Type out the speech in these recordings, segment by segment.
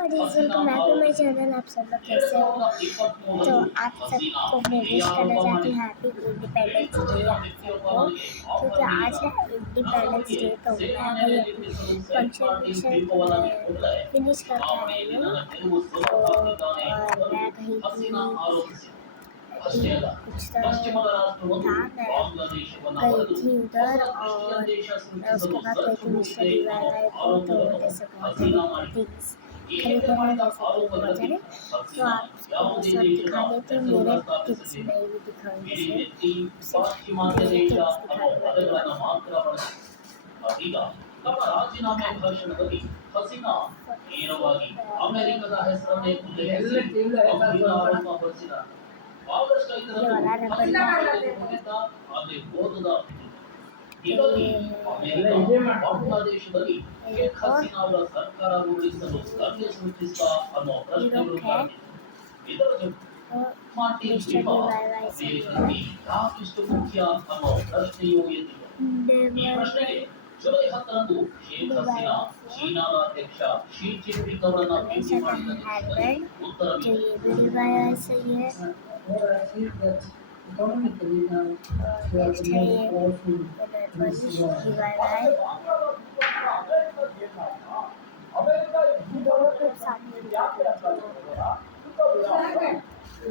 और इस welcome back to my channel. आप सब लोग कैसे हो? तो आप सबको मैं विश करना चाहती हूँ हैप्पी इंडिपेंडेंस डे आप सबको, क्योंकि आज है इंडिपेंडेंस डे। तो मैं गई अभी फंक्शन फिनिश करके आई हूँ। तो और मैं कहीं की कुछ तो था, मैं गई थी उधर और मैं उसके बाद गई थी मिस्टर DIY को। तो जैसे बहुत सारे थिंग्स खरीदे हैं, जैसे कि बहुत सारे। तो आपको वो सब दिखा देती हूँ। मेरे थिंग्स मैं भी दिखाऊंगी, सिर्फ मेरे थिंग्स दिखाने वाली ಈಗ ತಮ್ಮ ರಾಜೀನಾಮೆ ಭಾಷಣದಲ್ಲಿ ಹಸೀನಾ ನೇರವಾಗಿ ಅಮೆರಿಕದ ಹೆಸರನ್ನೇ ಉಲ್ಲೇಖಿಸಿ ಗಂಭೀರ ಆರೋಪ ಹೊರಿಸಿದ್ದಾರೆ. ಆಗಸ್ಟ್ 5ರಂದು ಹಸೀನಾ ಹೊರಗಿದ್ದ ಆದರೆ ಓದದ ಹೀಗಾಗಿ ಅಮೆರಿಕ ಬಾಂಗ್ಲಾದೇಶದಲ್ಲಿ ಶೇಖ್ ಹಸೀನಾ ಅವರ ಸರ್ಕಾರ ಉರುಳಿಸಲು ದಂಗೆ ಸೃಷ್ಟಿಸಿದ ಅನ್ನೋ ಪ್ರಶ್ನೆಗಳು ಕಾಡಿವೆ. ಇದರ ಜೊತೆ ಮಾರ್ಟಿನ್ ಅಮೆರಿಕಕ್ಕೆ ಯಾಕಿಷ್ಟು ಮುಖ್ಯ ಅನ್ನೋ ಪ್ರಶ್ನೆಯೂ ಎದ್ದಿದೆ. ಈ ಪ್ರಶ್ನೆಗೆ ಜುಲೈ 10ರಂದು ಶೇಖ್ ಹಸೀನಾ ಚೀನಾದ ಅಧ್ಯಕ್ಷ ಶಿ ಜಿನ್ಪಿಂಗ್ ಅವರನ್ನ ಭೇಟಿ ಮಾಡಿದ ಉತ್ತರ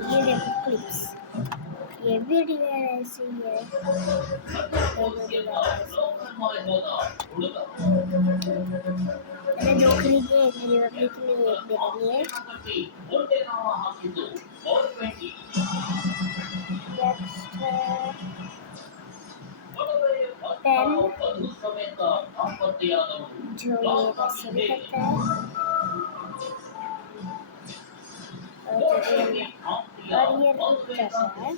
ये देखो क्लिप्स, ये वीडियो ऐसी है, मैंने दो खरीदे, एक मेरी मम्मी के लिए, एक मेरे लिए। पेन जो ये वैसे भी करता है, और ये रुक जाता है।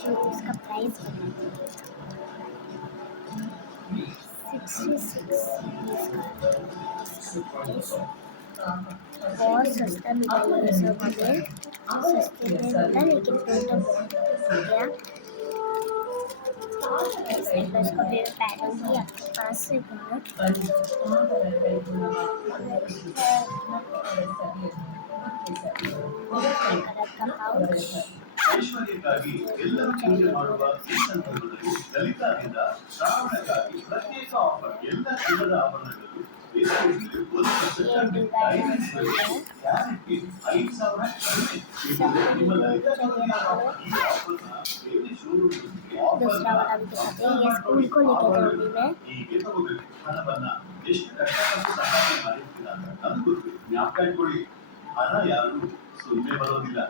जो इसका प्राइस बना 66 बहुत सस्ता मिला ये सब मुझे, सस्ते में मिला, लेकिन टोटल बहुत हो गया। इसको फिर पैरूंगी आपके पास से ಐಶ್ವರ್ಯಕ್ಕಾಗಿ ಎಲ್ಲ ಪೂಜೆ ಮಾಡುವ ಈ ಸಂದರ್ಭದಲ್ಲಿ ಲಲಿತಾದಿಂದ ಶ್ರಾವಣಕ್ಕಾಗಿ ಪ್ರತ್ಯೇಕ ಆಫರ್. ಎಲ್ಲ ಚಿನ್ನದ ಆಭರಣಗಳು दूसरा वाला भी दिखाते हैं। ये स्कूल को लेके जाऊंगी मैं। ಹಣವನ್ನ ಎಷ್ಟು ಕಷ್ಟಪಟ್ಟು ಸಂಪಾದನೆ ಮಾಡಿರ್ತೀರ ಅಂತ ನನಗೆ ಗೊತ್ತು. ಜ್ಞಾಪಕ ಇಟ್ಕೊಳ್ಳಿ, ಹಣ ಯಾರು ಸುಮ್ಮನೆ ಬರೋದಿಲ್ಲ.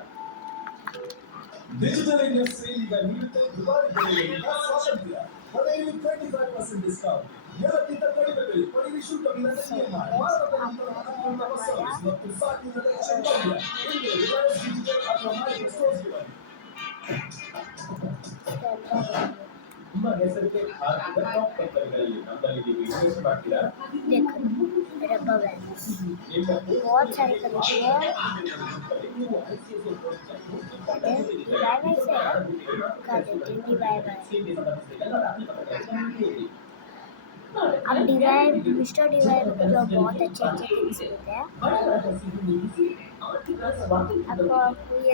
ಡಿಜಿಟಲ್ ಇಂಡಿಯಾ ಸೇಲ್ ಈಗ ನೀಡುತ್ತೆ ದುಬಾರಿ ಬೆಲೆಗಳಿಂದ ಸ್ವಾತಂತ್ರ್ಯ. ಪಡೆಯಿರಿ 25% ಡಿಸ್ಕೌಂಟ್. ಎಲ್ಲಕ್ಕಿಂತ ಕಡಿಮೆ ಬೆಲೆ ಪಡೆಯಿರಿ, ಶುಲ್ಕವಿಲ್ಲದ EMI, ವಾರದ ನಂತರ ಅನುಕೂಲ ಸರ್ವಿಸ್ ಮತ್ತು ಸಾಕಿಲ್ಲದ ಚೆಕ್. ಇಂದು ರಿಲಯನ್ಸ್ ಡಿಜಿಟಲ್ ಅಥವಾ ಮೈಕ್ರೋ ಸ್ಟೋರ್ಸ್ಗೆ ಬನ್ನಿ. ನಿಮ್ಮ ಹೆಸರಿಗೆ ಹಾಕಿದ ಟಾಪ್ ಕಂಪನಿಗಳಲ್ಲಿ ನಮ್ಮಲ್ಲಿ ನೀವು ಇನ್ವೆಸ್ಟ್ ಮಾಡ್ತೀರಾ? बहुत सारे खरीदे हैं। अब DIY मिस्टर DIY में जो बहुत अच्छे थिंग्स मिलते हैं। आपको ये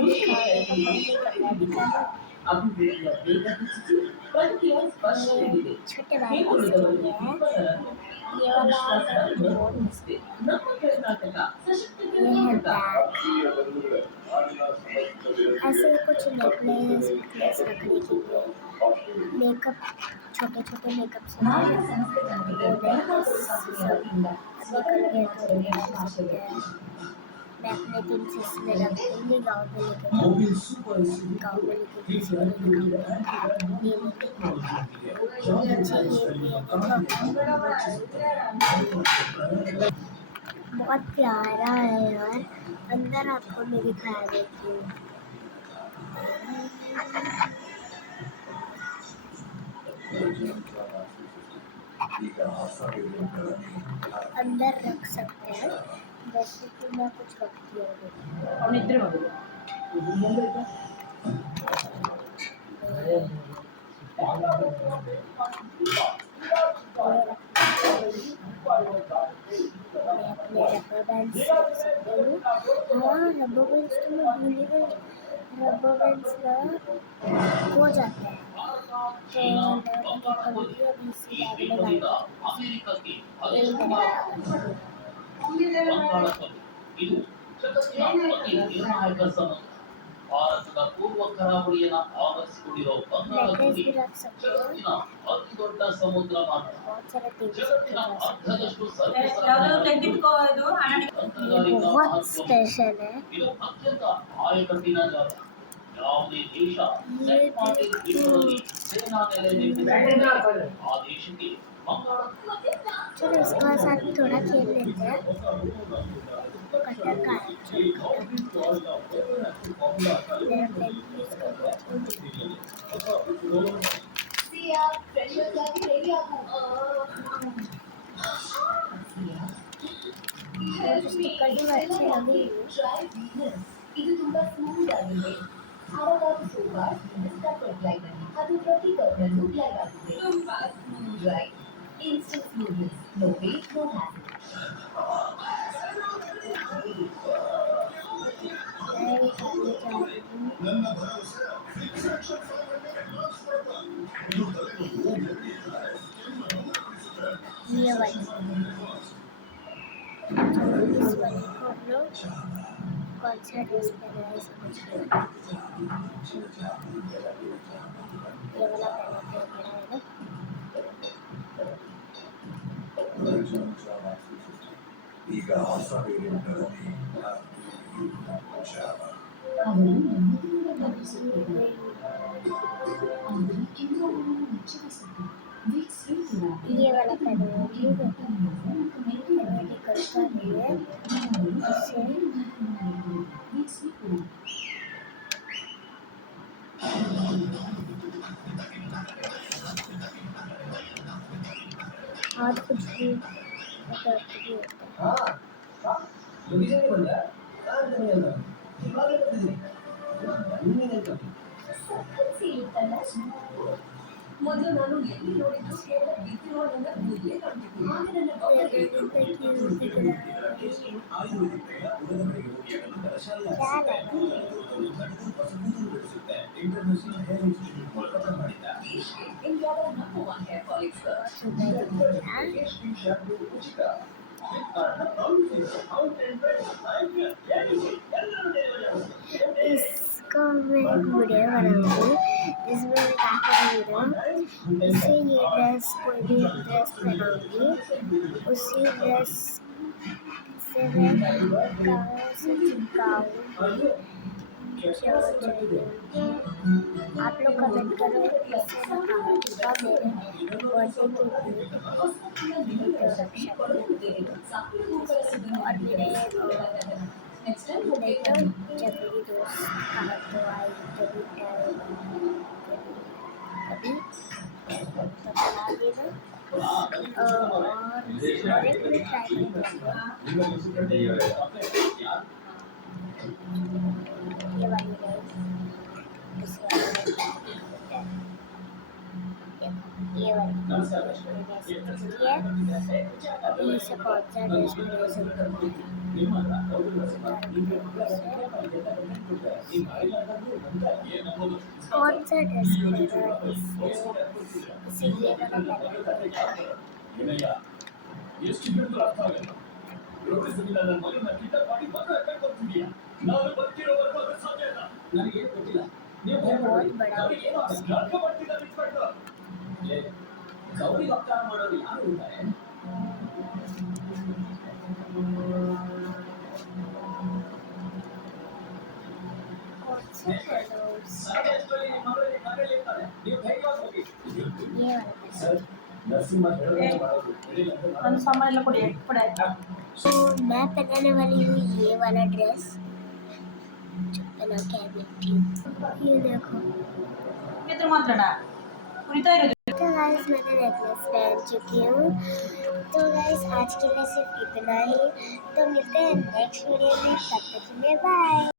दिखा छोटे भाई ये वाला ऐसे कुछ नेकलेस रखने के लिए, मेकअप, छोटे छोटे मेकअप से मैं अपने दिन से इसमें रखूँगी। गाँव में लेके बहुत प्यारा है यार। अंदर आपको मैं दिखा देती हूँ। अंदर रख सकते हैं, जैसे कि मैं कुछ रखती हूँ। ಅವ್ನು ಇದ್ರೆ ಮಗಳು मैं अपने रबर बैंड्स रख सकती हूँ। हाँ, रबर बैंड्स तो मैं भूल ही गई। रबर बैंड्स ना खो जाते हैं, तो मैं क्या करूँगी, अभी इसी बैग में डाल दूँगी। यही मेरा ಇದು ಜಗತ್ತಿನ ಅತಿ ನಿರ್ಣಾಯಕ ಸಮರ. ಭಾರತದ ಪೂರ್ವ ಕರಾವಳಿಯನ್ನ ಆವರಿಸಿಕೊಂಡಿರೋ नेकलेस ಬಂಗಾಳಕೊಲ್ಲಿ भी रख सकते हो। ಜಗತ್ತಿನ ಅತಿ ದೊಡ್ಡ ಸಮುದ್ರ ಮಾರ್ಗ. बहुत सारे things रखे ಜಗತ್ತಿನ जा सकते हैं। ಅರ್ಧದಷ್ಟು ಯಾವ್ದು ತೆಗೆದಿಟ್ಕೋ ಇದು ಹಣ ये बहुत स्पेशल है। ಇದು ಅತ್ಯಂತ ಆಯಕಟ್ಟಿನ ಜಾಗ. ಯಾವುದೇ ದೇಶ ये ಸೆಟ್ ಮಾಡಿದ ದಿನಗಳಲ್ಲಿ ಸೇನಾ ನೆಲೆ ನಿರ್ಮಿಸಿದರೆ ಆ ದೇಶಕ್ಕೆ ಬಂಗಾಳ चलो इसके बाद साथ में थोड़ा खेल लेते हैं। कटर का है, चलो ಇದು ತುಂಬಾ ಸ್ಮೂತ್ ಆಗಿದೆ. ಹಲವಾರು ಸೋಫಾ ಕಪಲ್ ಲೈನ್ ಅದು ಪ್ರತಿ ಕಪ್ನಲ್ಲೂ ಲೈವ್ ಆಗಿದೆ. Smooth right, instant smoothness, no wait, no hassle. ನನ್ನ ಭರವಸೆ ಫಿಕ್ಸೆಕ್ಷನ್ 500 ये वाली, चलो इस वाले को हम लोग कौन सा ड्रेस पहना है समझ लो। ये वाला पहना है ना। ಈಗ ಹೊಸ ವೇರಿಯಂಟ್ಗಳಲ್ಲಿ ಅವರು ನಮ್ಮೊಂದಿಗೆ ಭಾವಿಸುತ್ತಿದ್ದಾರೆ. ಆದರೆ ಕೆಲವರು ನಿಜವಾಗಿಸುತ್ತೆ. ये वाला पहना है, ठीक है। करता नहीं है इससे। आज कुछ भी होता है। ಮೊದಲು ನಾನು ಎಲ್ಲಿ ನೋಡಿದ್ರು ಕೇವಲ ಬಿತ್ತಿರೋದನ್ನ ಕೂದಲೇ ಕಾಣ್ತಿದ್ದೆ. ಆಗ ನನ್ನ ಇಂಡಿಯಾದ ನಂಬರ್ 1 ಹೇರ್ ಫಾಲ್ ಎಕ್ಸ್ಪರ್ಟ್. इसका मैं एक वीडियो बनाऊंगी जिसमें मैं क्या करूँगी, इसे ये ड्रेस कोई भी ड्रेस पहनाऊंगी, उसी ड्रेस से मैं गाँव से चिपकाऊंगी। आप लोग कमेंट करो कैसे लगाऊंगा मेरे बर्थडे के इंट्रोडक्शन और मेरे जब मेरी दोस्त कहाँ तो आई कभी तो बता देना। और मेरे को ट्राई करूँगा ये वाली ये वाली अभी इसे कौन सा ड्रेस में कौन सा ड्रेस इसे ये वाला बहुत बड़ा ಗೌರಿ ವಕ್ತಾರ ಮಾಡೋರು ಯಾರು ಇದ್ದಾರೆ? ನನ್ನ ಸಾಮಾನು ಎಲ್ಲ ಕೊಡಿ ಕೊಡೆ. तो मैं पहनने वाली हूँ ये वाला ड्रेस जो पहना के बैठी हूँ। ये देखो ಇದ್ರ ಮಾತ್ರನಾ ಕುರಿತಾ ಇರೋದು तो गाइस मैंने नेकलेस पहन चुकी हूँ। तो गाइस आज के लिए सिर्फ इतना ही। तो मिलते हैं नेक्स्ट वीडियो में, तब तक के लिए बाय।